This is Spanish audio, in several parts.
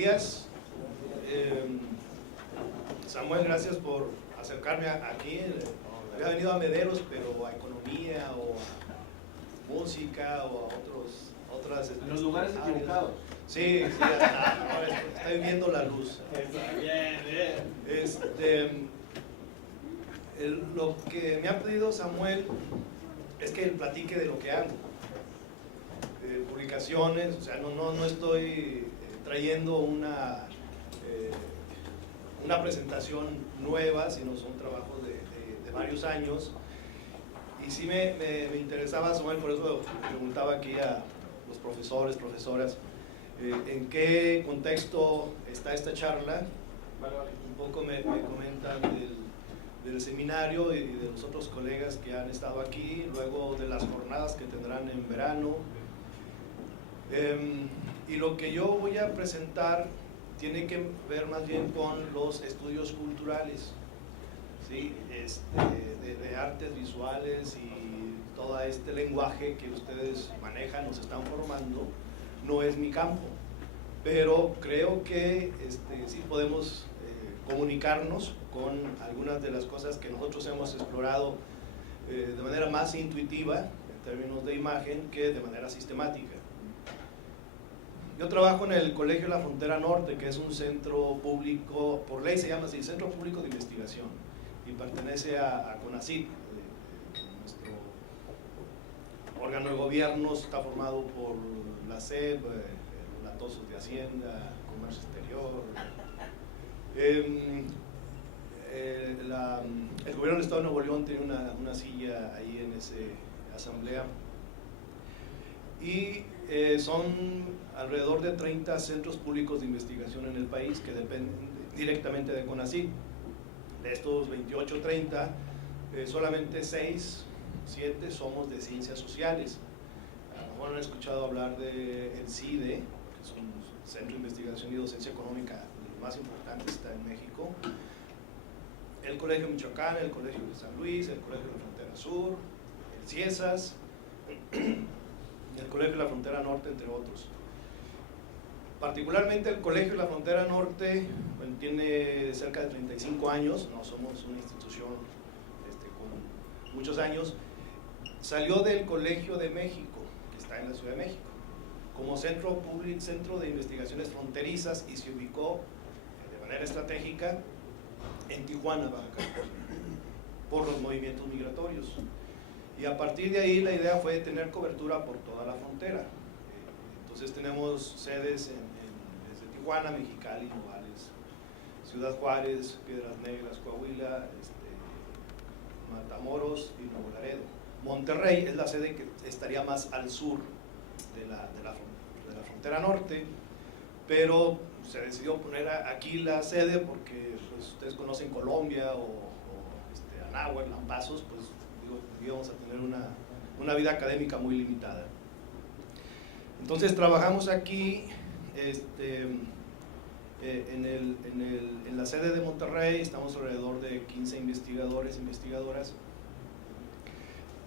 días. Samuel, gracias por acercarme aquí. Había venido a Mederos, pero a economía o a música o a otras... En los lugares equivocados. Sí, ahora estoy viendo la luz. Bien. Lo que me ha pedido Samuel es que platique de lo que hago. Publicaciones, o sea, no estoy trayendo una presentación nueva, sino son trabajos de varios años. Y sí me interesaba, Samuel, por eso preguntaba aquí a los profesores, profesoras, en qué contexto está esta charla. Un poco me comentan del seminario y de los otros colegas que han estado aquí, luego de las jornadas que tendrán en verano. Y lo que yo voy a presentar tiene que ver más bien con los estudios culturales, ¿sí? De artes visuales y todo este lenguaje que ustedes manejan, nos están formando, no es mi campo, pero creo que sí podemos comunicarnos con algunas de las cosas que nosotros hemos explorado de manera más intuitiva, en términos de imagen, que de manera sistemática. Yo trabajo en el Colegio La Frontera Norte, que es un centro público, por ley se llama así, Centro Público de Investigación, y pertenece a CONACYT. Nuestro órgano de gobierno está formado por la SEP, los Latosos de Hacienda, Comercio Exterior. El gobierno del Estado de Nuevo León tiene una silla ahí en esa asamblea. Y son alrededor de 30 centros públicos de investigación en el país que dependen directamente de CONACYT. De estos 28 o 30, solamente 6, 7 somos de ciencias sociales. A lo mejor han escuchado hablar del CIDE, que es un centro de investigación y docencia económica de los más importantes, está en México. El Colegio Michoacán, el Colegio de San Luis, el Colegio de la Frontera Sur, el CIESAS, el Colegio de la Frontera Norte, entre otros. Particularmente el Colegio de la Frontera Norte, bueno, tiene cerca de 35 años, no somos una institución con muchos años. Salió del Colegio de México, que está en la Ciudad de México, como centro de investigaciones fronterizas, y se ubicó de manera estratégica en Tijuana, Baja California, por los movimientos migratorios. Y a partir de ahí la idea fue tener cobertura por toda la frontera. Entonces tenemos sedes desde Tijuana, Mexicali, Nogales, Ciudad Juárez, Piedras Negras, Coahuila, Matamoros y Nuevo Laredo. Monterrey es la sede que estaría más al sur de la frontera norte, pero se decidió poner aquí la sede porque pues, ustedes conocen Colombia o Anáhuac, Lampazos, pues íbamos a tener una vida académica muy limitada. Entonces trabajamos aquí en la sede de Monterrey, estamos alrededor de 15 investigadores e investigadoras,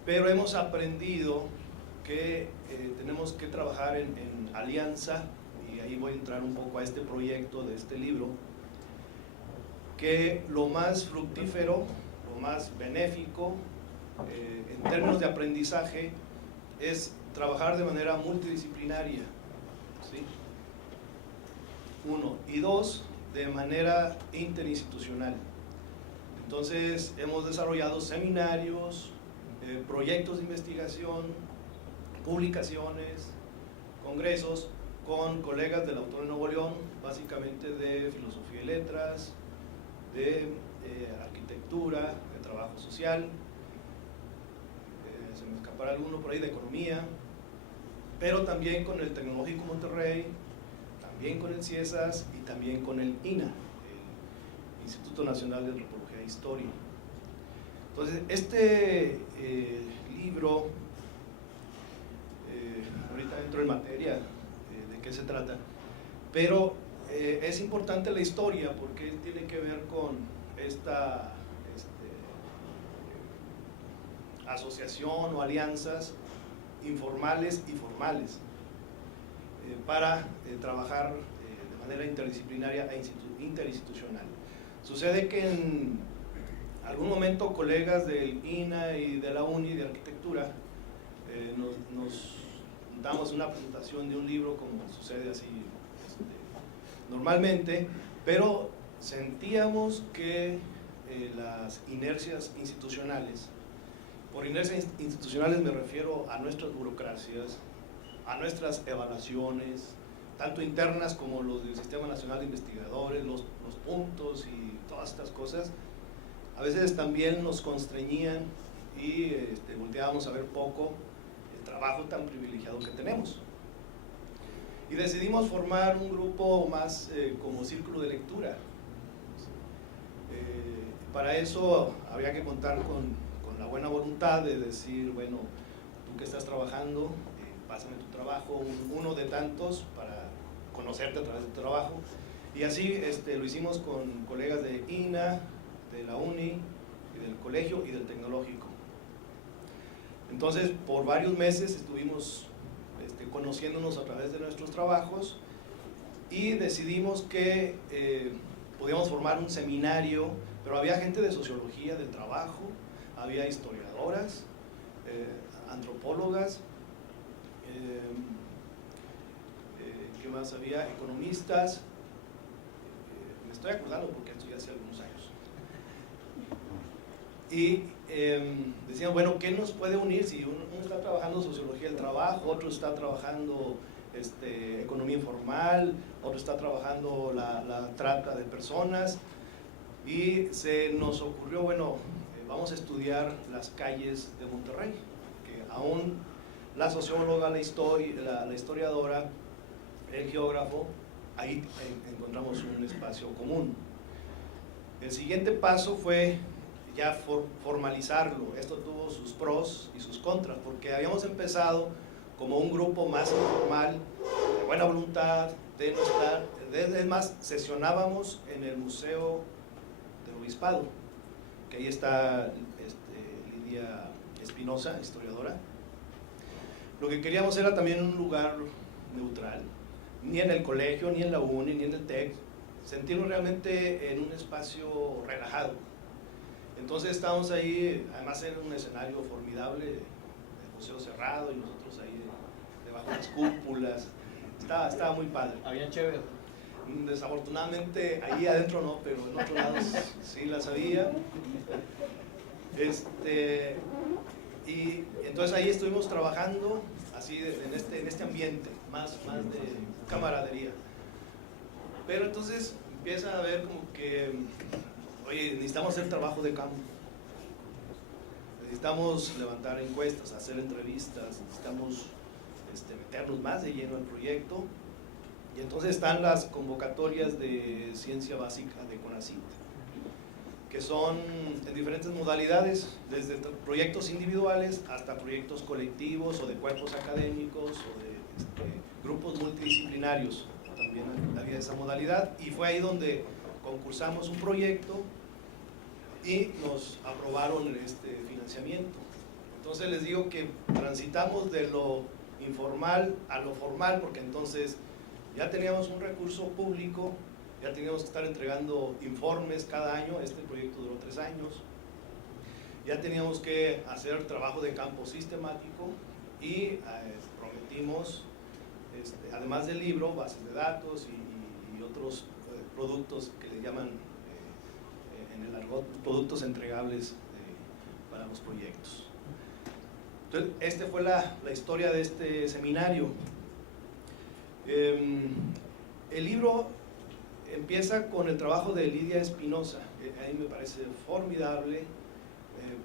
pero hemos aprendido que tenemos que trabajar en alianza, y ahí voy a entrar un poco a este proyecto de este libro, que lo más fructífero, lo más benéfico en términos de aprendizaje es trabajar de manera multidisciplinaria, ¿sí? 1, y 2, de manera interinstitucional. Entonces hemos desarrollado seminarios, proyectos de investigación, publicaciones, congresos con colegas del Autónomo de Nuevo León, básicamente de filosofía y letras, de arquitectura, de trabajo social, se me escapará alguno por ahí, de economía, pero también con el Tecnológico Monterrey, también con el CIESAS y también con el INAH, el Instituto Nacional de Antropología e Historia. Entonces, este libro, ahorita entro en materia de qué se trata, pero es importante la historia porque tiene que ver con esta asociación o alianzas informales y formales para trabajar de manera interdisciplinaria e interinstitucional. Sucede que en algún momento colegas del INA y de la UNI de Arquitectura nos juntamos una presentación de un libro, como sucede así normalmente, pero sentíamos que las inercias institucionales, por inercias institucionales me refiero a nuestras burocracias, a nuestras evaluaciones, tanto internas como los del Sistema Nacional de Investigadores, los puntos y todas estas cosas, a veces también nos constreñían y volteábamos a ver poco el trabajo tan privilegiado que tenemos. Y decidimos formar un grupo más como círculo de lectura. Para eso había que contar con la buena voluntad de decir, bueno, tú que estás trabajando, pásame tu trabajo, uno de tantos, para conocerte a través de tu trabajo. Y así lo hicimos con colegas de INA, de la UNI, y del colegio y del tecnológico. Entonces, por varios meses estuvimos conociéndonos a través de nuestros trabajos y decidimos que podíamos formar un seminario, pero había gente de sociología del trabajo, había historiadoras, antropólogas, ¿qué más había? Economistas. Me estoy acordando porque esto ya hace algunos años. Y decían, bueno, ¿qué nos puede unir? Si uno está trabajando sociología del trabajo, otro está trabajando economía informal, otro está trabajando la trata de personas, y se nos ocurrió, bueno, vamos a estudiar las calles de Monterrey, que aún la socióloga, la historiadora, el geógrafo, ahí encontramos un espacio común. El siguiente paso fue ya formalizarlo. Esto tuvo sus pros y sus contras, porque habíamos empezado como un grupo más informal, de buena voluntad, de no estar, es más, sesionábamos en el Museo del Obispado, que ahí está Lidia Espinosa, historiadora. Lo que queríamos era también un lugar neutral, ni en el colegio, ni en la UNI, ni en el TEC, sentirnos realmente en un espacio relajado. Entonces estábamos ahí, además era un escenario formidable, el museo cerrado y nosotros ahí debajo de las cúpulas, estaba muy padre. ¿Había chévere? Desafortunadamente ahí adentro no, pero en otros lados sí las había. Y entonces ahí estuvimos trabajando así en este ambiente, más de camaradería. Pero entonces empieza a ver como que, oye, necesitamos hacer trabajo de campo, necesitamos levantar encuestas, hacer entrevistas, necesitamos meternos más de lleno al proyecto. Y entonces están las convocatorias de ciencia básica de CONACYT, que son en diferentes modalidades, desde proyectos individuales hasta proyectos colectivos o de cuerpos académicos o de grupos multidisciplinarios. También había esa modalidad y fue ahí donde concursamos un proyecto y nos aprobaron este financiamiento. Entonces les digo que transitamos de lo informal a lo formal, porque entonces ya teníamos un recurso público, ya teníamos que estar entregando informes cada año. Este proyecto duró 3 años, ya teníamos que hacer trabajo de campo sistemático y prometimos, además del libro, bases de datos y otros productos que le llaman en el argot productos entregables para los proyectos. Entonces, esta fue la historia de este seminario. El libro empieza con el trabajo de Lidia Espinosa, a mí me parece formidable,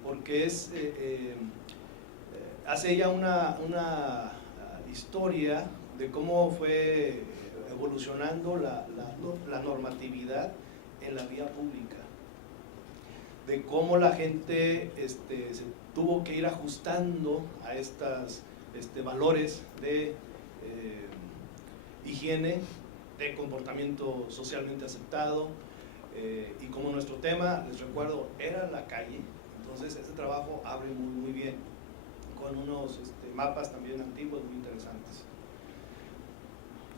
porque hace ella una historia de cómo fue evolucionando la normatividad en la vía pública, de cómo la gente se tuvo que ir ajustando a estos valores de higiene, de comportamiento socialmente aceptado, y como nuestro tema, les recuerdo, era la calle. Entonces este trabajo abre muy bien, con unos mapas también antiguos muy interesantes.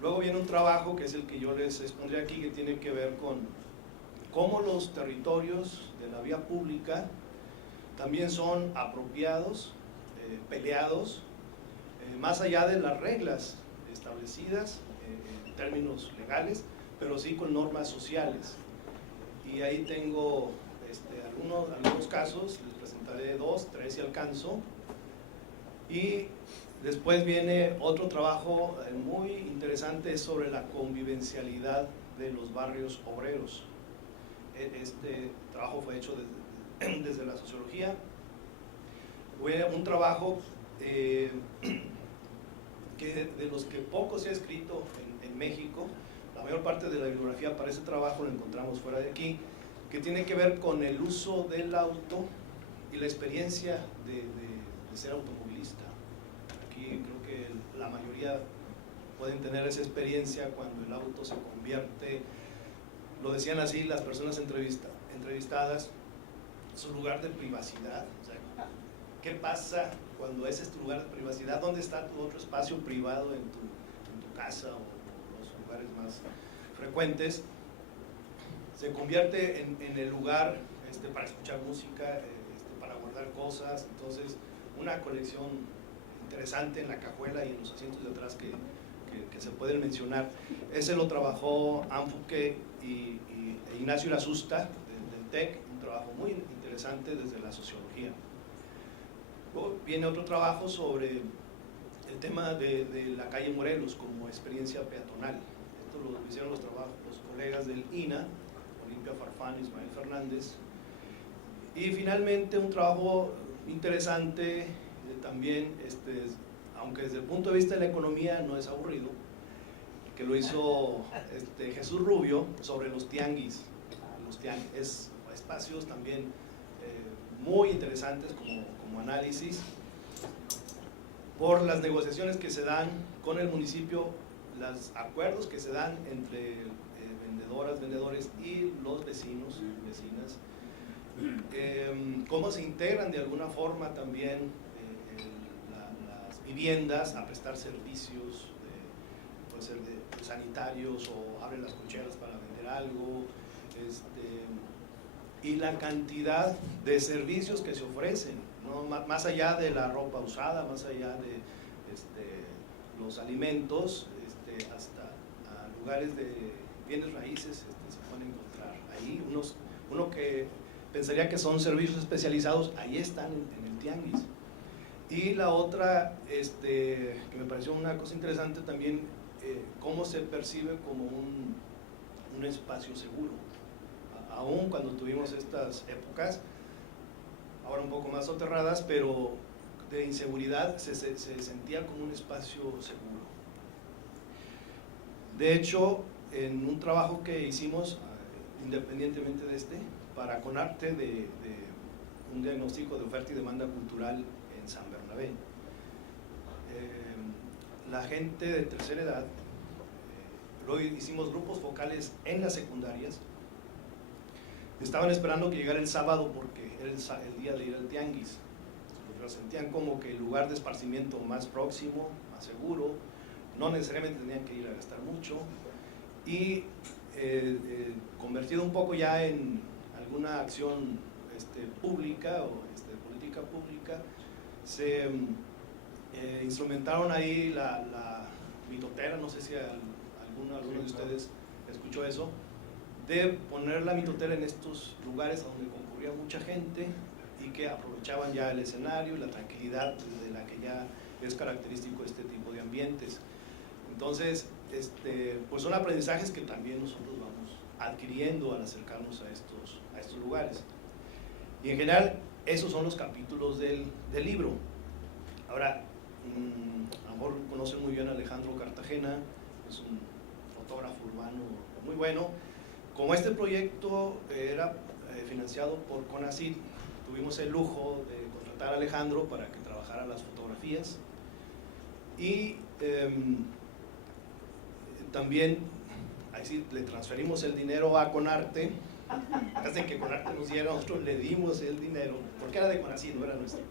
Luego viene un trabajo que es el que yo les expondré aquí, que tiene que ver con cómo los territorios de la vía pública también son apropiados, peleados, más allá de las reglas establecidas en términos legales, pero sí con normas sociales. Y ahí tengo algunos casos, les presentaré 2, 3 si alcanzo. Y después viene otro trabajo muy interesante sobre la convivencialidad de los barrios obreros. Este trabajo fue hecho desde la sociología. Fue un trabajo que de los que poco se ha escrito en México. La mayor parte de la bibliografía para ese trabajo lo encontramos fuera de aquí, que tiene que ver con el uso del auto y la experiencia de ser automovilista. Aquí creo que la mayoría pueden tener esa experiencia cuando el auto se convierte, lo decían así las personas entrevistadas, su lugar de privacidad. O sea, ¿qué pasa cuando ese es tu lugar de privacidad? ¿Dónde está tu otro espacio privado en tu casa o los lugares más frecuentes? Se convierte en el lugar para escuchar música, para guardar cosas. Entonces, una colección interesante en la cajuela y en los asientos de atrás que se pueden mencionar. Ese lo trabajó Anfuque e Ignacio Irasusta del TEC, un trabajo muy interesante desde la sociología. Luego viene otro trabajo sobre el tema de la calle Morelos como experiencia peatonal. Esto lo hicieron los colegas del INA, Olimpia Farfán y Ismael Fernández. Y finalmente un trabajo interesante también, aunque desde el punto de vista de la economía no es aburrido, que lo hizo Jesús Rubio sobre los tianguis. Es espacios también muy interesantes como análisis por las negociaciones que se dan con el municipio, los acuerdos que se dan entre vendedores y los vecinos y vecinas, cómo se integran de alguna forma también las viviendas a prestar servicios, puede ser de sanitarios o abren las cocheras para vender algo, y la cantidad de servicios que se ofrecen, ¿no? Más allá de la ropa usada, más allá de los alimentos, hasta a lugares de bienes raíces se pueden encontrar ahí. Uno que pensaría que son servicios especializados, ahí están en el tianguis. Y la otra, que me pareció una cosa interesante también, cómo se percibe como un espacio seguro. Aún cuando tuvimos estas épocas, ahora un poco más soterradas, pero de inseguridad, se sentía como un espacio seguro. De hecho, en un trabajo que hicimos, independientemente de para Conarte, de un diagnóstico de oferta y demanda cultural en San Bernabé, la gente de tercera edad, luego hicimos grupos focales en las secundarias, estaban esperando que llegara el sábado porque era el día de ir al tianguis. Lo sentían como que el lugar de esparcimiento más próximo, más seguro, no necesariamente tenían que ir a gastar mucho, y convertido un poco ya en alguna acción pública o política pública, se instrumentaron ahí la mitotera, no sé si alguno de ustedes escuchó eso, de poner la mitotera en estos lugares donde concurría mucha gente y que aprovechaban ya el escenario y la tranquilidad de la que ya es característico de este tipo de ambientes. Entonces, pues son aprendizajes que también nosotros vamos adquiriendo al acercarnos a estos lugares. Y en general, esos son los capítulos del libro. Ahora, a lo mejor conocen muy bien a Alejandro Cartagena, es un fotógrafo urbano muy bueno. Como este proyecto era financiado por CONACYT, tuvimos el lujo de contratar a Alejandro para que trabajara las fotografías y también ahí sí le transferimos el dinero a Conarte. Antes de que Conarte nos diera, nosotros le dimos el dinero, porque era de CONACYT, no era nuestro,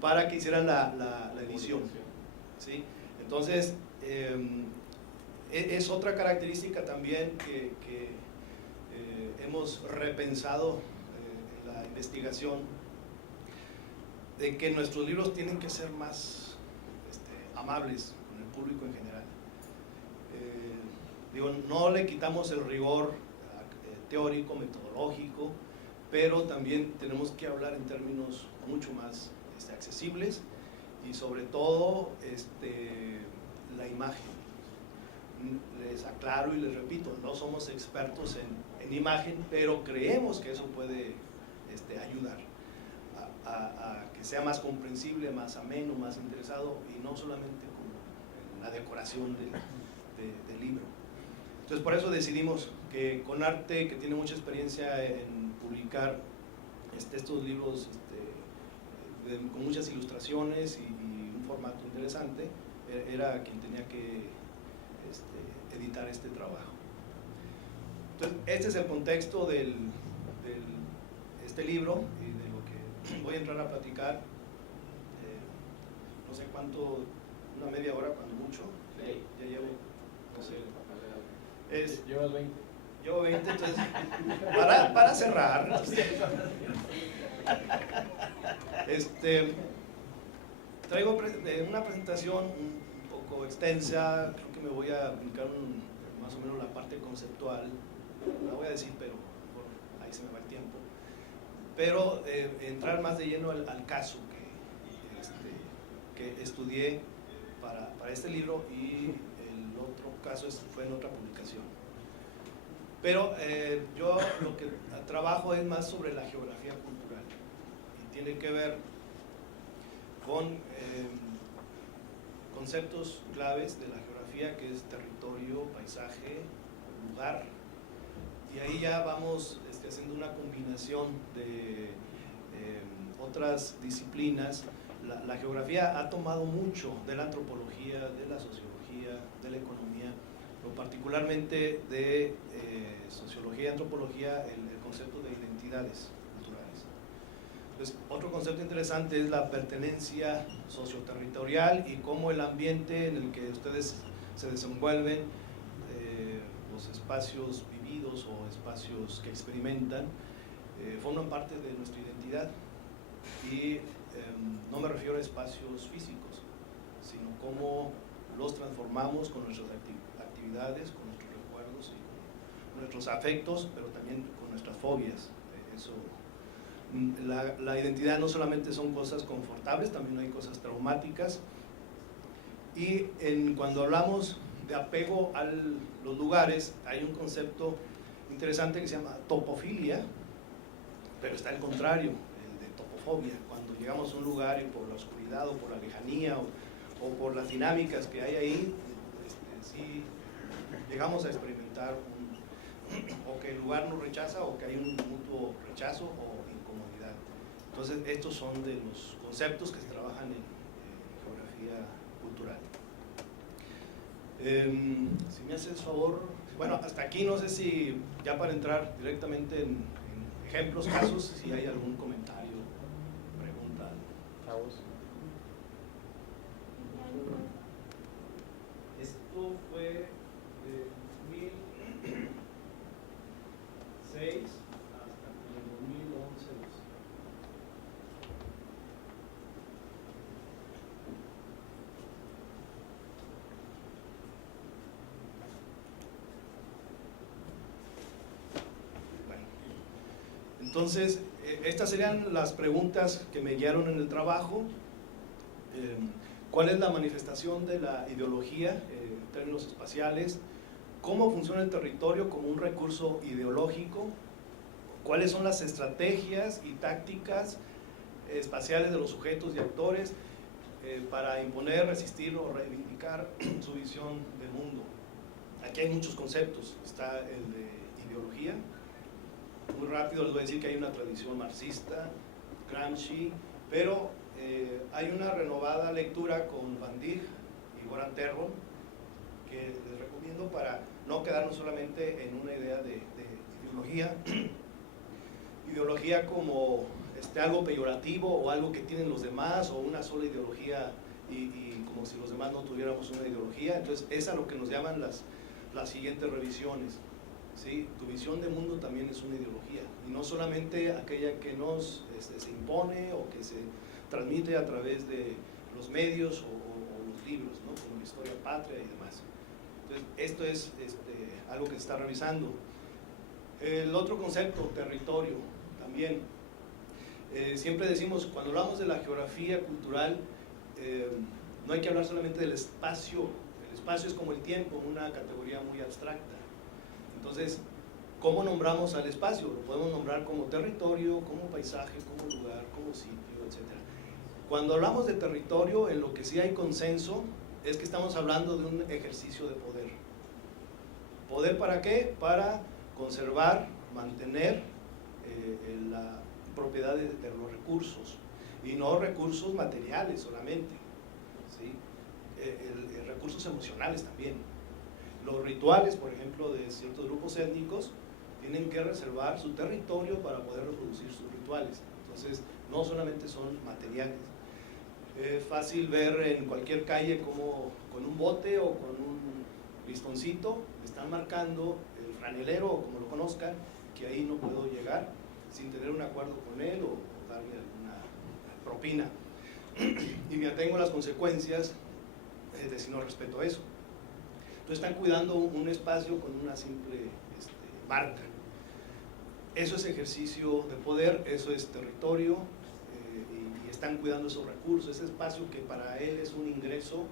para que hicieran la edición, ¿sí? Entonces, Es otra característica también que hemos repensado en la investigación, de que nuestros libros tienen que ser más amables con el público en general. Digo, no le quitamos el rigor teórico, metodológico, pero también tenemos que hablar en términos mucho más accesibles y sobre todo la imagen. Les aclaro y les repito, no somos expertos en imagen, pero creemos que eso puede ayudar a que sea más comprensible, más ameno, más interesado, y no solamente como en la decoración del libro. Entonces por eso decidimos que Conarte, que tiene mucha experiencia en publicar estos libros con muchas ilustraciones y un formato interesante, era quien tenía que editar este trabajo. Entonces este es el contexto de este libro y de lo que voy a entrar a platicar. No sé cuánto, una media hora cuando mucho. Sí. Ya llevo, no sé. Llevas 20. Llevo 20, entonces, para cerrar, traigo una presentación un poco extensa. Creo que me voy a brincar más o menos la parte conceptual, la voy a decir, pero mejor ahí se me va el tiempo. Pero entrar más de lleno al caso que estudié para este libro, y el otro caso fue en otra publicación. Pero yo lo que trabajo es más sobre la geografía cultural y tiene que ver con conceptos claves de la geografía, que es territorio, paisaje, lugar, y ahí ya vamos haciendo una combinación de otras disciplinas. La geografía ha tomado mucho de la antropología, de la sociología, de la economía, pero particularmente de sociología y antropología, el concepto de identidades culturales. Entonces, otro concepto interesante es la pertenencia socioterritorial y cómo el ambiente en el que ustedes se desenvuelven, los espacios vividos o espacios que experimentan, forman parte de nuestra identidad. Y no me refiero a espacios físicos, sino cómo los transformamos con nuestras actividades, con nuestros recuerdos y con nuestros afectos, pero también con nuestras fobias. La identidad no solamente son cosas confortables, también hay cosas traumáticas. Y cuando hablamos de apego a los lugares, hay un concepto interesante que se llama topofilia, pero está el contrario, el de topofobia. Cuando llegamos a un lugar y por la oscuridad o por la lejanía o por las dinámicas que hay ahí, sí llegamos a experimentar o que el lugar nos rechaza o que hay un mutuo rechazo o incomodidad. Entonces estos son de los conceptos que se trabajan en geografía cultural. Si me haces favor, bueno, hasta aquí no sé si ya para entrar directamente en ejemplos, casos, si hay algún comentario, pregunta. Chavos. Esto fue de 2006 hasta el 2011. Bueno, entonces, estas serían las preguntas que me guiaron en el trabajo. ¿Cuál es la manifestación de la ideología en términos espaciales? ¿Cómo funciona el territorio como un recurso ideológico? ¿Cuáles son las estrategias y tácticas espaciales de los sujetos y actores para imponer, resistir o reivindicar su visión del mundo? Aquí hay muchos conceptos. Está el de ideología. Muy rápido les voy a decir que hay una tradición marxista, Gramsci, pero hay una renovada lectura con Van Dijk y Goran Terror que les recomiendo para no quedarnos solamente en una idea de ideología como algo peyorativo o algo que tienen los demás, o una sola ideología y como si los demás no tuviéramos una ideología. Entonces es a lo que nos llaman las las siguientes revisiones. ¿Sí? Tu visión de mundo también es una ideología, y no solamente aquella que nos se impone o que se transmite a través de los medios o los libros, ¿no? Como la historia patria y demás. Entonces, esto es algo que se está revisando. El otro concepto, territorio, también. Siempre decimos, cuando hablamos de la geografía cultural, no hay que hablar solamente del espacio. El espacio es como el tiempo, una categoría muy abstracta. Entonces, ¿cómo nombramos al espacio? Lo podemos nombrar como territorio, como paisaje, como lugar, como sitio, etc. Cuando hablamos de territorio, en lo que sí hay consenso es que estamos hablando de un ejercicio de poder. ¿Poder para qué? Para conservar, mantener la propiedad de los recursos, y no recursos materiales solamente, ¿sí? Recursos emocionales también. Los rituales, por ejemplo, de ciertos grupos étnicos, tienen que reservar su territorio para poder reproducir sus rituales. Entonces, no solamente son materiales. Es fácil ver en cualquier calle como con un bote o con un listoncito están marcando el franelero, o como lo conozcan, que ahí no puedo llegar sin tener un acuerdo con él o darle alguna propina. Y me atengo a las consecuencias de si no respeto eso. Entonces están cuidando un espacio con una simple marca. Eso es ejercicio de poder, eso es territorio, y están cuidando esos recursos, ese espacio que para él es un ingreso,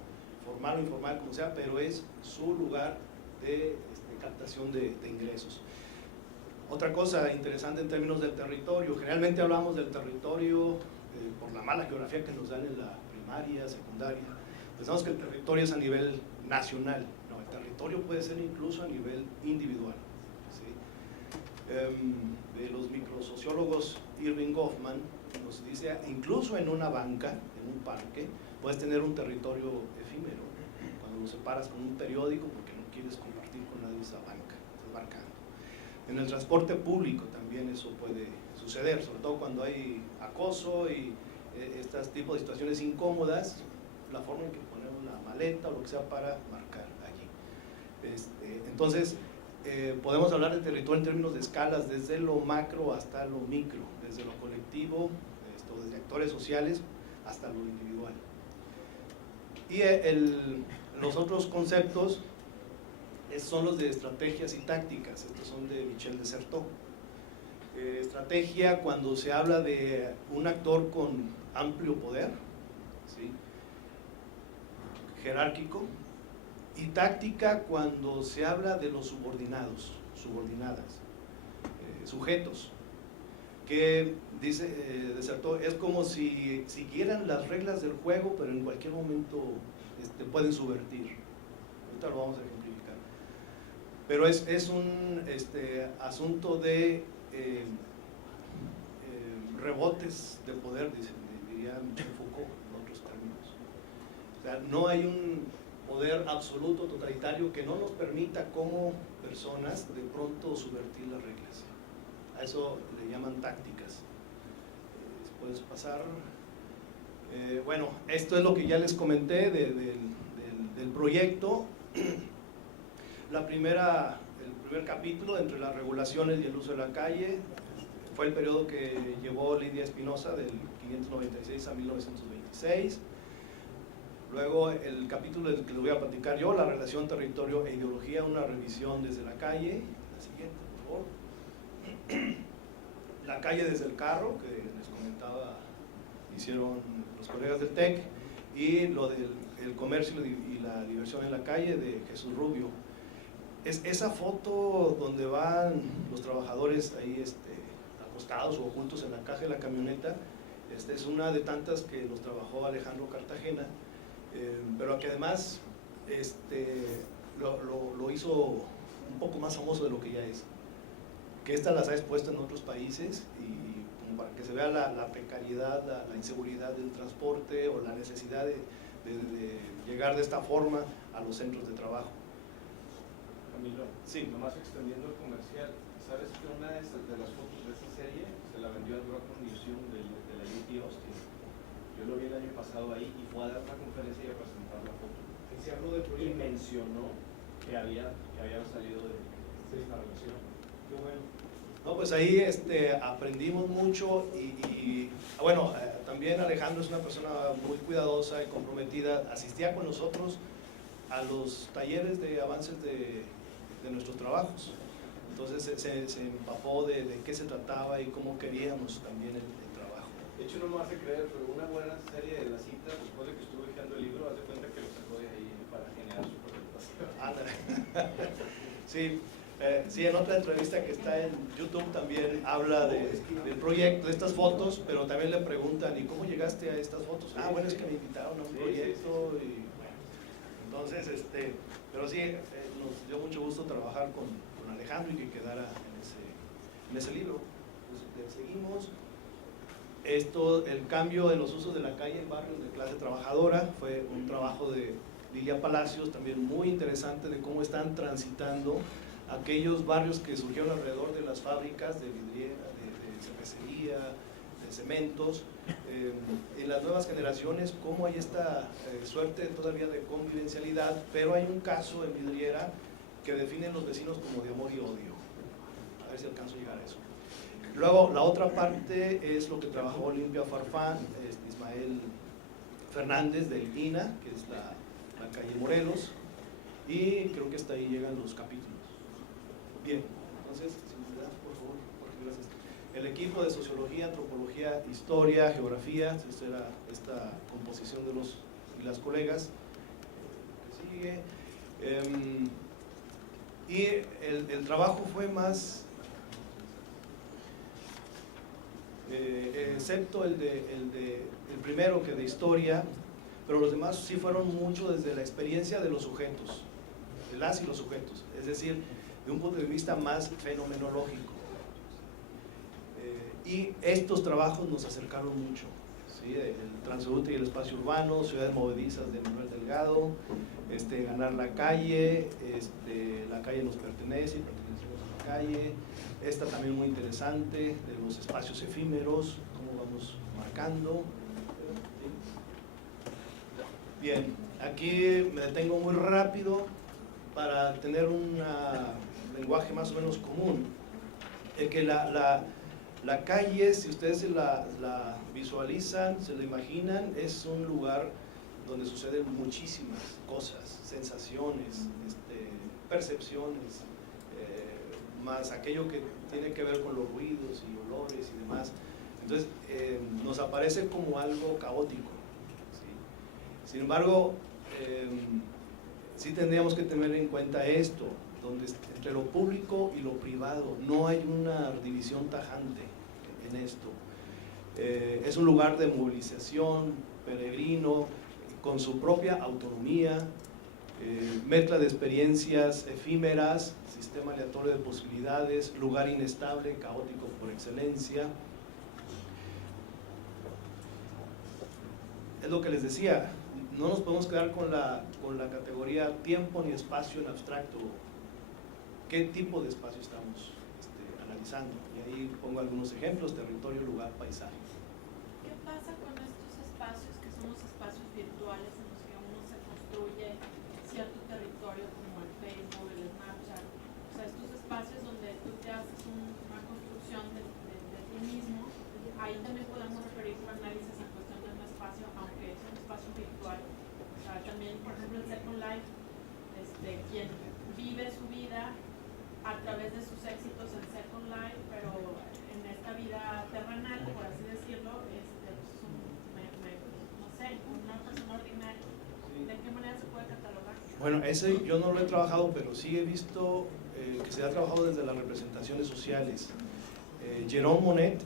formal o informal, como sea, pero es su lugar de captación de ingresos. Otra cosa interesante en términos del territorio, generalmente hablamos del territorio por la mala geografía que nos dan en la primaria, secundaria. Pensamos que el territorio es a nivel nacional. No, el territorio puede ser incluso a nivel individual, ¿sí? De los microsociólogos, Irving Goffman nos dice, incluso en una banca, en un parque, puedes tener un territorio efímero, cuando lo separas con un periódico porque no quieres compartir con nadie esa banca, estás marcando. En el transporte público también eso puede suceder, sobre todo cuando hay acoso y estos tipos de situaciones incómodas, la forma en que ponemos la maleta o lo que sea para marcar allí. Entonces, podemos hablar de territorio en términos de escalas, desde lo macro hasta lo micro, desde lo colectivo, desde actores sociales hasta lo individual. Y los otros conceptos son los de estrategias y tácticas. Estos son de Michel de Certeau. Estrategia cuando se habla de un actor con amplio poder, ¿sí? Jerárquico, y táctica cuando se habla de los subordinados, subordinadas, sujetos, que dice de Certeau, es como si siguieran las reglas del juego, pero en cualquier momento pueden subvertir. Ahorita lo vamos a ejemplificar. Pero es un asunto de rebotes de poder, diría Michel Foucault en otros términos. O sea, no hay un poder absoluto, totalitario, que no nos permita como personas de pronto subvertir las reglas. A eso le llaman tácticas. Puedes pasar. Bueno, esto es lo que ya les comenté del proyecto. El primer capítulo, entre las regulaciones y el uso de la calle, fue el periodo que llevó Lidia Espinosa, del 596 a 1926. Luego el capítulo del que les voy a platicar yo, la relación territorio e ideología, una revisión desde la calle. La siguiente, por favor. La calle desde el carro, que les comentaba, hicieron los colegas del TEC, y lo del comercio y la diversión en la calle, de Jesús Rubio. Esa foto donde van los trabajadores ahí acostados o ocultos en la caja de la camioneta, es una de tantas que los trabajó Alejandro Cartagena, pero que además lo hizo un poco más famoso de lo que ya es. Que estas las ha expuesto en otros países, y como para que se vea la precariedad, la inseguridad del transporte o la necesidad de llegar de esta forma a los centros de trabajo. Camilo, sí, nomás extendiendo el comercial, ¿sabes que una de las fotos de esta serie se la vendió al Brockman Museum de la UT Austin? Yo lo vi el año pasado ahí y fue a dar una conferencia y a presentar la foto. Se habló del Y proyecto. mencionó que habían salido de esta relación. Qué bueno. No, pues ahí aprendimos mucho y bueno, también Alejandro es una persona muy cuidadosa y comprometida, asistía con nosotros a los talleres de avances de nuestros trabajos, entonces se empapó de qué se trataba y cómo queríamos también el trabajo. De hecho, no me hace creer, pero una buena serie de la cita, después de que estuve dejando el libro, haz de cuenta que lo sacó de ahí para generar su presentación. Ándale. Sí. Sí, en otra entrevista que está en YouTube también habla del proyecto, de estas fotos, pero también le preguntan, ¿y cómo llegaste a estas fotos? Ah, bueno, es que me invitaron a un proyecto y bueno, entonces, pero sí, nos dio mucho gusto trabajar con Alejandro y que quedara en ese libro. Pues, seguimos. El cambio de los usos de la calle en barrios de clase trabajadora fue un trabajo de Lilia Palacios, también muy interesante de cómo están transitando aquellos barrios que surgieron alrededor de las fábricas de vidriera, de cervecería, de cementos, en las nuevas generaciones, cómo hay esta suerte todavía de convivencialidad, pero hay un caso en vidriera que definen los vecinos como de amor y odio. A ver si alcanzo a llegar a eso. Luego, la otra parte es lo que trabajó Olimpia Farfán, Ismael Fernández del INA, que es la calle Morelos, y creo que hasta ahí llegan los capítulos. Bien, entonces, si me das, por favor, Jorge, gracias. El equipo de Sociología, Antropología, Historia, Geografía, esta era esta composición de los y las colegas. Que sigue. Y el trabajo fue más, excepto el primero que de Historia, pero los demás sí fueron mucho desde la experiencia de los sujetos, de las y los sujetos, es decir, de un punto de vista más fenomenológico. Y estos trabajos nos acercaron mucho, ¿sí? El transeúnte y el espacio urbano, Ciudades movedizas de Manuel Delgado, Ganar la calle, la calle nos pertenece y pertenecemos a la calle, esta también muy interesante, de los espacios efímeros, cómo vamos marcando. Bien, aquí me detengo muy rápido para tener un lenguaje más o menos común. Que la calle, si ustedes la visualizan, se la imaginan, es un lugar donde suceden muchísimas cosas, sensaciones, percepciones, más aquello que tiene que ver con los ruidos y olores y demás. Entonces, nos aparece como algo caótico, ¿sí? Sin embargo, sí tendríamos que tener en cuenta esto, donde entre lo público y lo privado no hay una división tajante en esto. Es un lugar de movilización, peregrino, con su propia autonomía, mezcla de experiencias efímeras, sistema aleatorio de posibilidades, lugar inestable, caótico por excelencia. Es lo que les decía, no nos podemos quedar con la categoría tiempo ni espacio en abstracto. ¿Qué tipo de espacio estamos analizando? Y ahí pongo algunos ejemplos: territorio, lugar, paisaje. ¿Qué pasa con estos espacios que son los espacios virtuales en los que uno se construye cierto territorio, como el Facebook, el Snapchat? O sea, estos espacios donde tú te haces una construcción de ti mismo, ahí también podemos referir por análisis a cuestión de un espacio, aunque es un espacio virtual. O sea, también, por ejemplo, en Second Life, quien vive su vida a través de sus éxitos en Second Life, pero en esta vida terrenal, por así decirlo, no sé, una persona ordinaria. ¿De qué manera se puede catalogar? Bueno, ese yo no lo he trabajado, pero sí he visto que se ha trabajado desde las representaciones sociales. Jérôme Monet,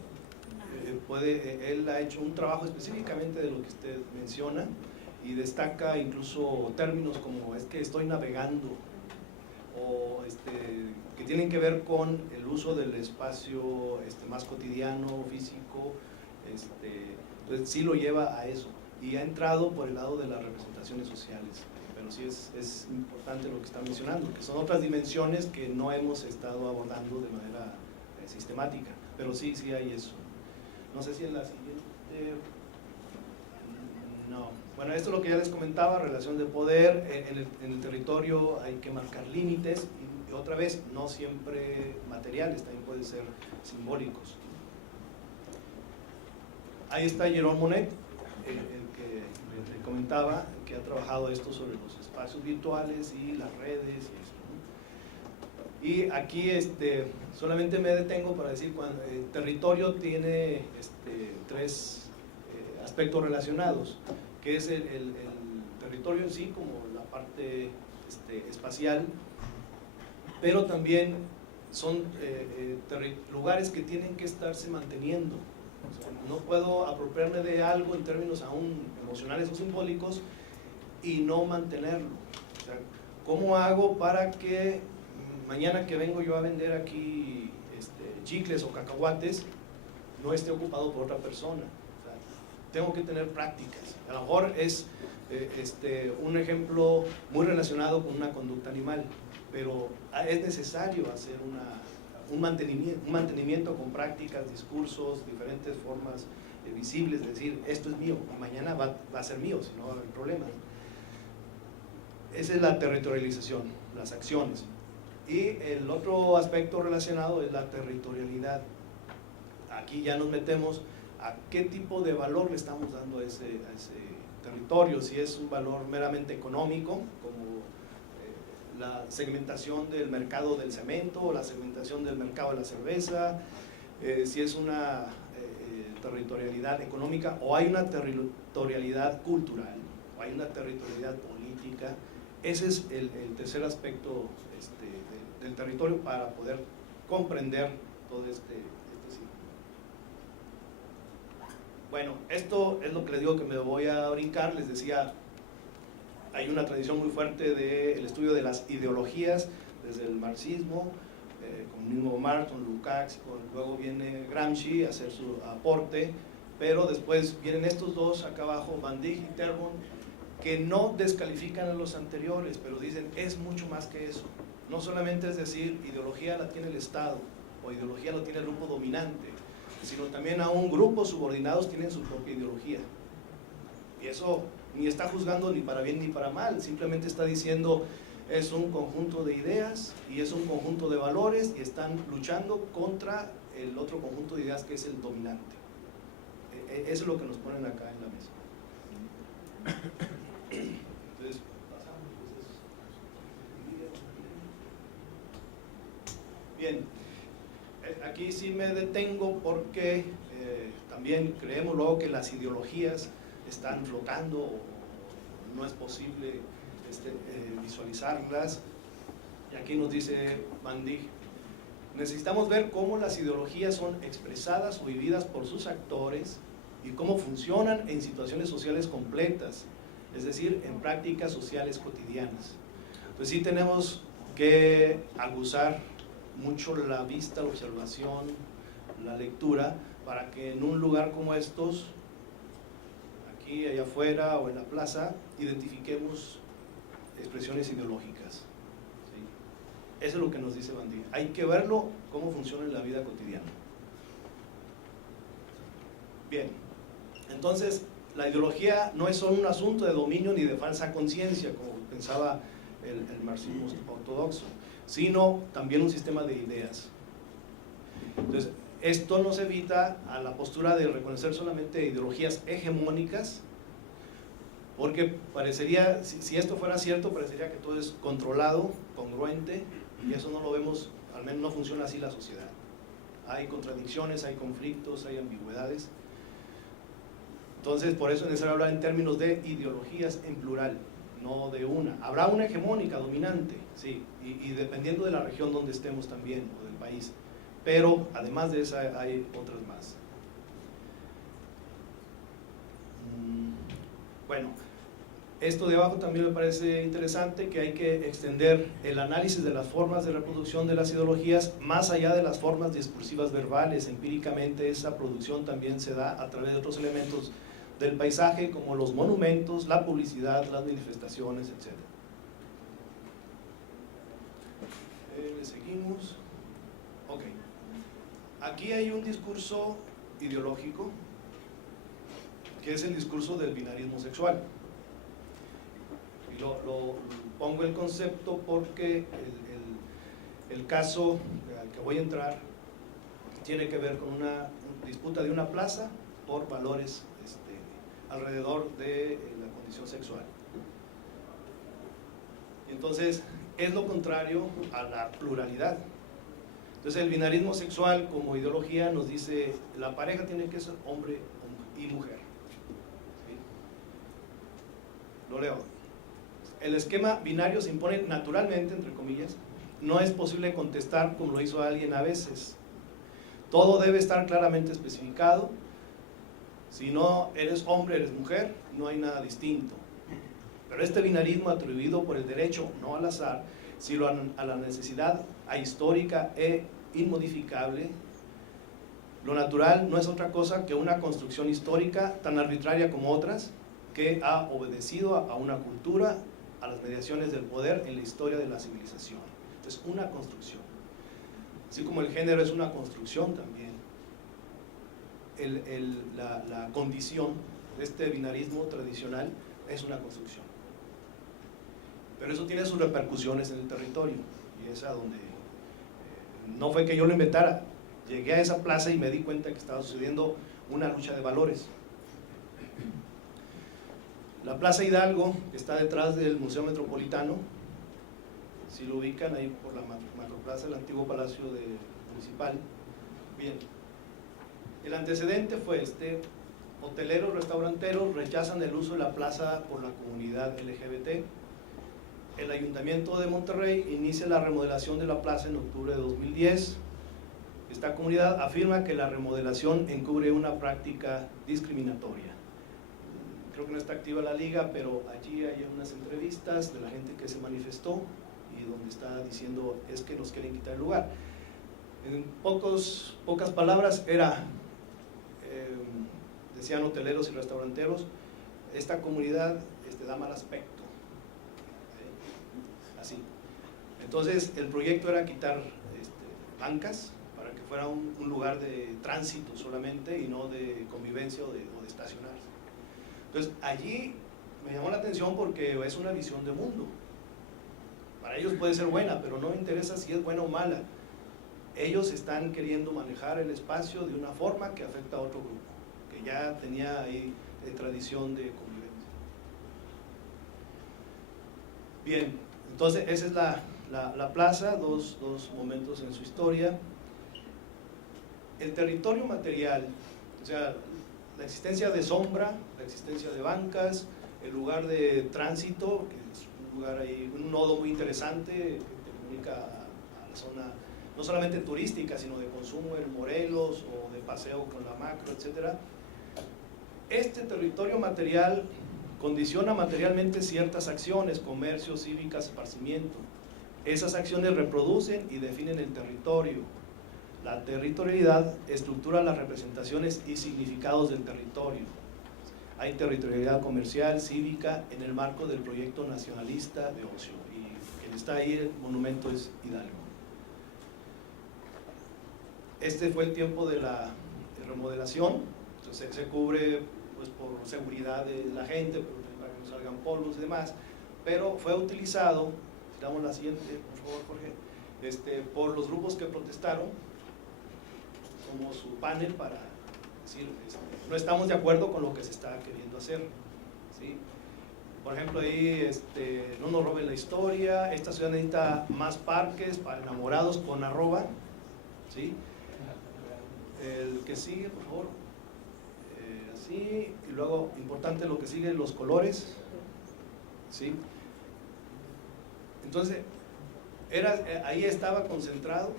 él ha hecho un trabajo específicamente de lo que usted menciona y destaca incluso términos como es que estoy navegando, o que tienen que ver con el uso del espacio más cotidiano, físico, entonces sí lo lleva a eso y ha entrado por el lado de las representaciones sociales, pero sí es importante lo que está mencionando, que son otras dimensiones que no hemos estado abordando de manera sistemática, pero sí hay eso. No sé si en la siguiente, no. Bueno, esto es lo que ya les comentaba, relación de poder, en el territorio hay que marcar límites, y otra vez, no siempre materiales, también pueden ser simbólicos. Ahí está Jérôme Monet, el que les comentaba, que ha trabajado esto sobre los espacios virtuales y las redes y esto, ¿no? Y aquí solamente me detengo para decir que el territorio tiene tres aspectos relacionados, que es el territorio en sí, como la parte espacial, pero también son lugares que tienen que estarse manteniendo. O sea, no puedo apropiarme de algo en términos aún emocionales o simbólicos y no mantenerlo. O sea, ¿cómo hago para que mañana que vengo yo a vender aquí chicles o cacahuates no esté ocupado por otra persona? O sea, tengo que tener prácticas. A lo mejor es un ejemplo muy relacionado con una conducta animal, pero es necesario hacer un mantenimiento con prácticas, discursos, diferentes formas visibles, de decir, esto es mío, y mañana va a ser mío, si no va a haber problemas. Esa es la territorialización, las acciones. Y el otro aspecto relacionado es la territorialidad. Aquí ya nos metemos a qué tipo de valor le estamos dando a ese territorio, si es un valor meramente económico, como la segmentación del mercado del cemento o la segmentación del mercado de la cerveza, si es una territorialidad económica o hay una territorialidad cultural o hay una territorialidad política. Ese es el tercer aspecto del territorio para poder comprender todo este ciclo. Bueno, esto es lo que les digo que me voy a brincar. Les decía, hay una tradición muy fuerte del estudio de las ideologías, desde el marxismo, con el mismo Marx, con Lukács, luego viene Gramsci a hacer su aporte, pero después vienen estos dos acá abajo, Van Dijk y Terborn, que no descalifican a los anteriores, pero dicen, es mucho más que eso. No solamente es decir, ideología la tiene el Estado, o ideología lo tiene el grupo dominante, sino también aún grupos subordinados tienen su propia ideología. Y eso ni está juzgando ni para bien ni para mal, simplemente está diciendo es un conjunto de ideas y es un conjunto de valores y están luchando contra el otro conjunto de ideas que es el dominante. Eso es lo que nos ponen acá en la mesa. Entonces, pasamos. Bien, aquí sí me detengo porque también creemos luego que las ideologías están flotando o no es posible visualizarlas. Y aquí nos dice Van Dijk, necesitamos ver cómo las ideologías son expresadas o vividas por sus actores y cómo funcionan en situaciones sociales completas, es decir, en prácticas sociales cotidianas. Pues sí tenemos que aguzar mucho la vista, la observación, la lectura, para que en un lugar como estos, aquí, allá afuera o en la plaza, identifiquemos expresiones ideológicas. ¿Sí? Eso es lo que nos dice Van Dijk. Hay que verlo cómo funciona en la vida cotidiana. Bien, entonces la ideología no es solo un asunto de dominio ni de falsa conciencia, como pensaba el marxismo ortodoxo, sino también un sistema de ideas. Entonces, esto nos evita a la postura de reconocer solamente ideologías hegemónicas, porque parecería, si esto fuera cierto, parecería que todo es controlado, congruente, y eso no lo vemos, al menos no funciona así la sociedad. Hay contradicciones, hay conflictos, hay ambigüedades. Entonces, por eso es necesario hablar en términos de ideologías en plural, no de una. Habrá una hegemónica, dominante, sí, y dependiendo de la región donde estemos también, o del país. Pero, además de esa, hay otras más. Bueno, esto de abajo también me parece interesante, que hay que extender el análisis de las formas de reproducción de las ideologías más allá de las formas discursivas verbales. Empíricamente esa producción también se da a través de otros elementos del paisaje, como los monumentos, la publicidad, las manifestaciones, etc. Le seguimos. Ok. Aquí hay un discurso ideológico, que es el discurso del binarismo sexual. pongo el concepto porque el caso al que voy a entrar tiene que ver con una disputa de una plaza por valores alrededor de la condición sexual. Entonces, es lo contrario a la pluralidad. Entonces, el binarismo sexual como ideología nos dice, la pareja tiene que ser hombre y mujer. ¿Sí? Lo leo. El esquema binario se impone naturalmente, entre comillas. No es posible contestar como lo hizo alguien a veces. Todo debe estar claramente especificado. Si no eres hombre, eres mujer, no hay nada distinto. Pero este binarismo atribuido por el derecho, no al azar, sino a la necesidad ahistórica e inmodificable, lo natural no es otra cosa que una construcción histórica tan arbitraria como otras, que ha obedecido a una cultura, a las mediaciones del poder en la historia de la civilización. Es una construcción. Así como el género es una construcción también, la condición de este binarismo tradicional es una construcción. Pero eso tiene sus repercusiones en el territorio, y es a donde no fue que yo lo inventara. Llegué a esa plaza y me di cuenta que estaba sucediendo una lucha de valores. La Plaza Hidalgo, que está detrás del Museo Metropolitano, si lo ubican ahí por la macroplaza, el antiguo Palacio Municipal. Bien, el antecedente fue hoteleros, restauranteros rechazan el uso de la plaza por la comunidad LGBT. El Ayuntamiento de Monterrey inicia la remodelación de la plaza en octubre de 2010. Esta comunidad afirma que la remodelación encubre una práctica discriminatoria. Creo que no está activa la liga, pero allí hay unas entrevistas de la gente que se manifestó y donde está diciendo es que nos quieren quitar el lugar. En pocas palabras era, decían hoteleros y restauranteros, esta comunidad da mal aspecto. Así. Entonces el proyecto era quitar bancas para que fuera un lugar de tránsito solamente y no de convivencia o de estacionarse. Entonces allí me llamó la atención porque es una visión de mundo. Para ellos puede ser buena, pero no me interesa si es buena o mala. Ellos están queriendo manejar el espacio de una forma que afecta a otro grupo, que ya tenía ahí tradición de convivencia. Bien, entonces esa es la plaza, dos momentos en su historia. El territorio material, o sea, la existencia de sombra, la existencia de bancas, el lugar de tránsito, que es un lugar ahí, un nodo muy interesante que te comunica a la zona no solamente turística, sino de consumo en Morelos o de paseo con la macro, etc. Este territorio material condiciona materialmente ciertas acciones, comercio, cívicas, esparcimiento. Esas acciones reproducen y definen el territorio. La territorialidad estructura las representaciones y significados del territorio. Hay territorialidad comercial, cívica, en el marco del proyecto nacionalista de ocio. Y quien está ahí, el monumento es Hidalgo. Este fue el tiempo de la remodelación, entonces se cubre pues, por seguridad de la gente, para que no salgan polvos y demás, pero fue utilizado, damos la siguiente, por favor, Jorge, por los grupos que protestaron, como su panel para decir, no estamos de acuerdo con lo que se está queriendo hacer, ¿sí? Por ejemplo, ahí, no nos roben la historia, esta ciudad necesita más parques para enamorados con arroba, ¿sí? El que sigue, por favor, así, y luego, importante lo que sigue, los colores, ¿sí? Entonces, ahí estaba concentrado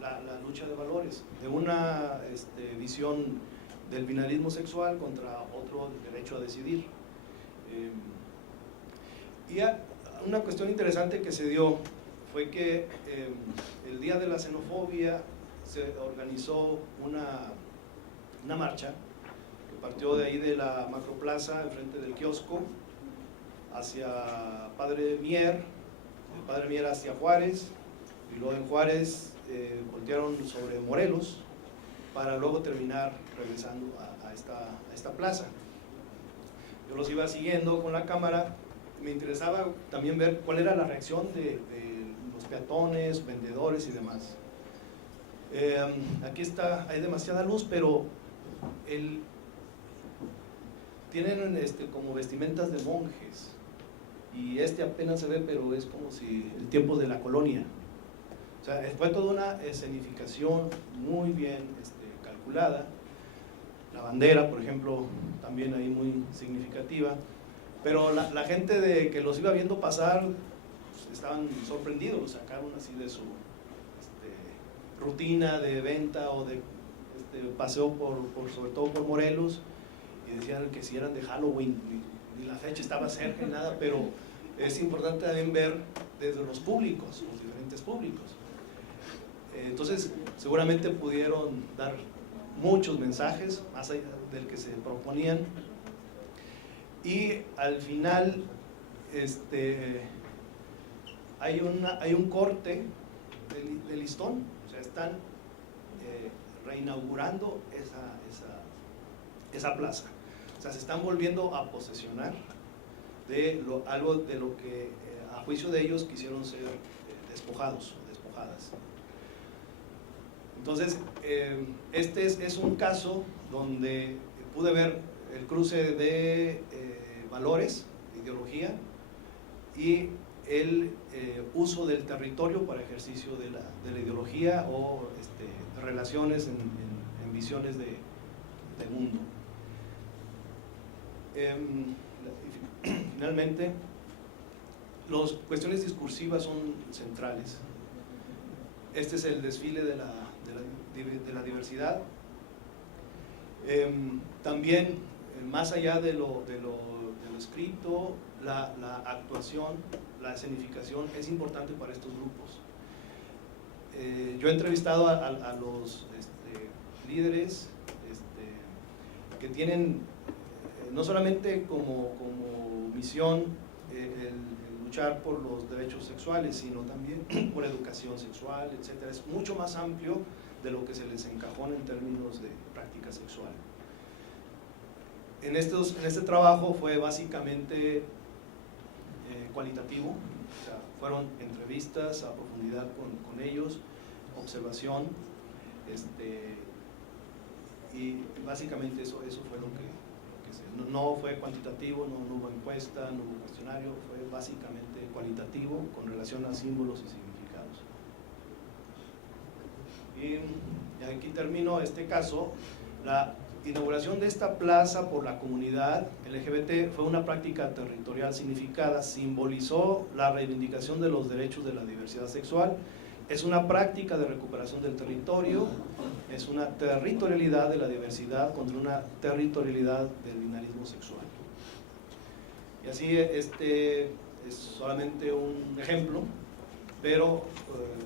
la lucha de valores, de una visión del binarismo sexual contra otro derecho a decidir. Y una cuestión interesante que se dio fue que el día de la xenofobia se organizó una marcha que partió de ahí de la macroplaza, enfrente del kiosco, hacia Padre Mier, de Padre Mier hacia Juárez, y luego en Juárez voltearon sobre Morelos, para luego terminar regresando a esta plaza. Yo los iba siguiendo con la cámara me interesaba también ver cuál era la reacción de los peatones, vendedores y demás. Aquí está, hay demasiada luz, pero tienen como vestimentas de monjes, y apenas se ve, pero es como si el tiempo de la colonia. O sea, fue toda una escenificación muy bien calculada. La bandera, por ejemplo, también ahí muy significativa, pero la gente que los iba viendo pasar, pues, estaban sorprendidos, lo sacaron así de su rutina de venta o de paseo sobre todo por Morelos, y decían que si eran de Halloween, ni la fecha estaba cerca ni nada, pero es importante también ver desde los públicos, los diferentes públicos. Entonces seguramente pudieron dar muchos mensajes más allá del que se proponían, y al final hay un corte de listón. O sea, están reinaugurando esa plaza. O sea, se están volviendo a posesionar de algo de lo que a juicio de ellos quisieron ser despojados o despojadas. Entonces, este es un caso donde pude ver el cruce de valores, de ideología, y el uso del territorio para ejercicio de la ideología o relaciones en visiones del mundo. Finalmente, las cuestiones discursivas son centrales. Este es el desfile de la diversidad. También, más allá de lo escrito, la actuación, la escenificación es importante para estos grupos. Yo he entrevistado a los líderes que tienen no solamente como misión el luchar por los derechos sexuales, sino también por educación sexual, etc. Es mucho más amplio de lo que se les encajona en términos de práctica sexual. En este trabajo fue básicamente cualitativo, o sea, fueron entrevistas a profundidad con ellos, observación, y básicamente eso fue lo que no fue cuantitativo, no hubo encuesta, no hubo cuestionario, fue básicamente cualitativo con relación a símbolos y significados. Y aquí termino este caso. La inauguración de esta plaza por la comunidad LGBT fue una práctica territorial significada, simbolizó la reivindicación de los derechos de la diversidad sexual, es una práctica de recuperación del territorio, es una territorialidad de la diversidad contra una territorialidad del binarismo sexual. Y así es solamente un ejemplo, pero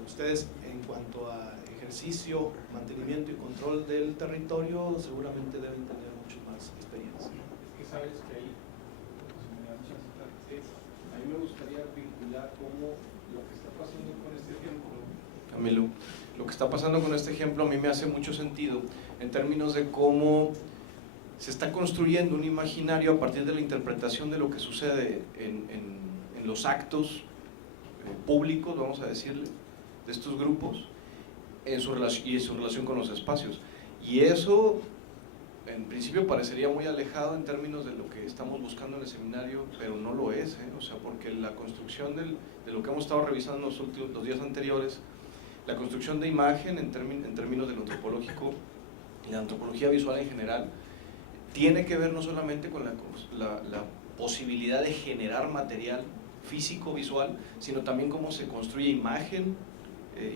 ustedes, en cuanto a ejercicio, mantenimiento y control del territorio, seguramente deben tener mucho más experiencia. Es que sabes que ahí, si me das chance, a mí me gustaría vincular cómo lo que está pasando con este ejemplo, Camilo, lo que está pasando con este ejemplo a mí me hace mucho sentido en términos de cómo se está construyendo un imaginario a partir de la interpretación de lo que sucede en los actos públicos, vamos a decirle, de estos grupos y en su relación con los espacios. Y eso, en principio, parecería muy alejado en términos de lo que estamos buscando en el seminario, pero no lo es, o sea, porque la construcción de lo que hemos estado revisando los días anteriores, la construcción de imagen en términos de lo antropológico y la antropología visual en general, tiene que ver no solamente con la posibilidad de generar material físico, visual, sino también cómo se construye imagen,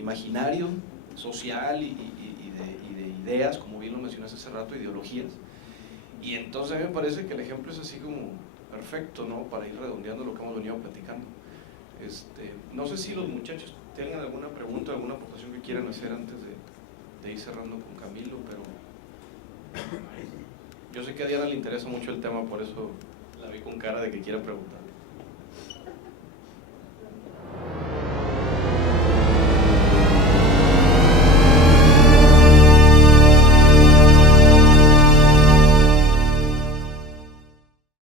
imaginario, social y de ideas, como bien lo mencionaste hace rato, ideologías. Y entonces a mí me parece que el ejemplo es así como perfecto, ¿no?, para ir redondeando lo que hemos venido platicando. No sé si los muchachos tengan alguna pregunta, alguna aportación que quieran hacer antes de ir cerrando con Camilo, pero yo sé que a Diana le interesa mucho el tema, por eso la vi con cara de que quiera preguntar.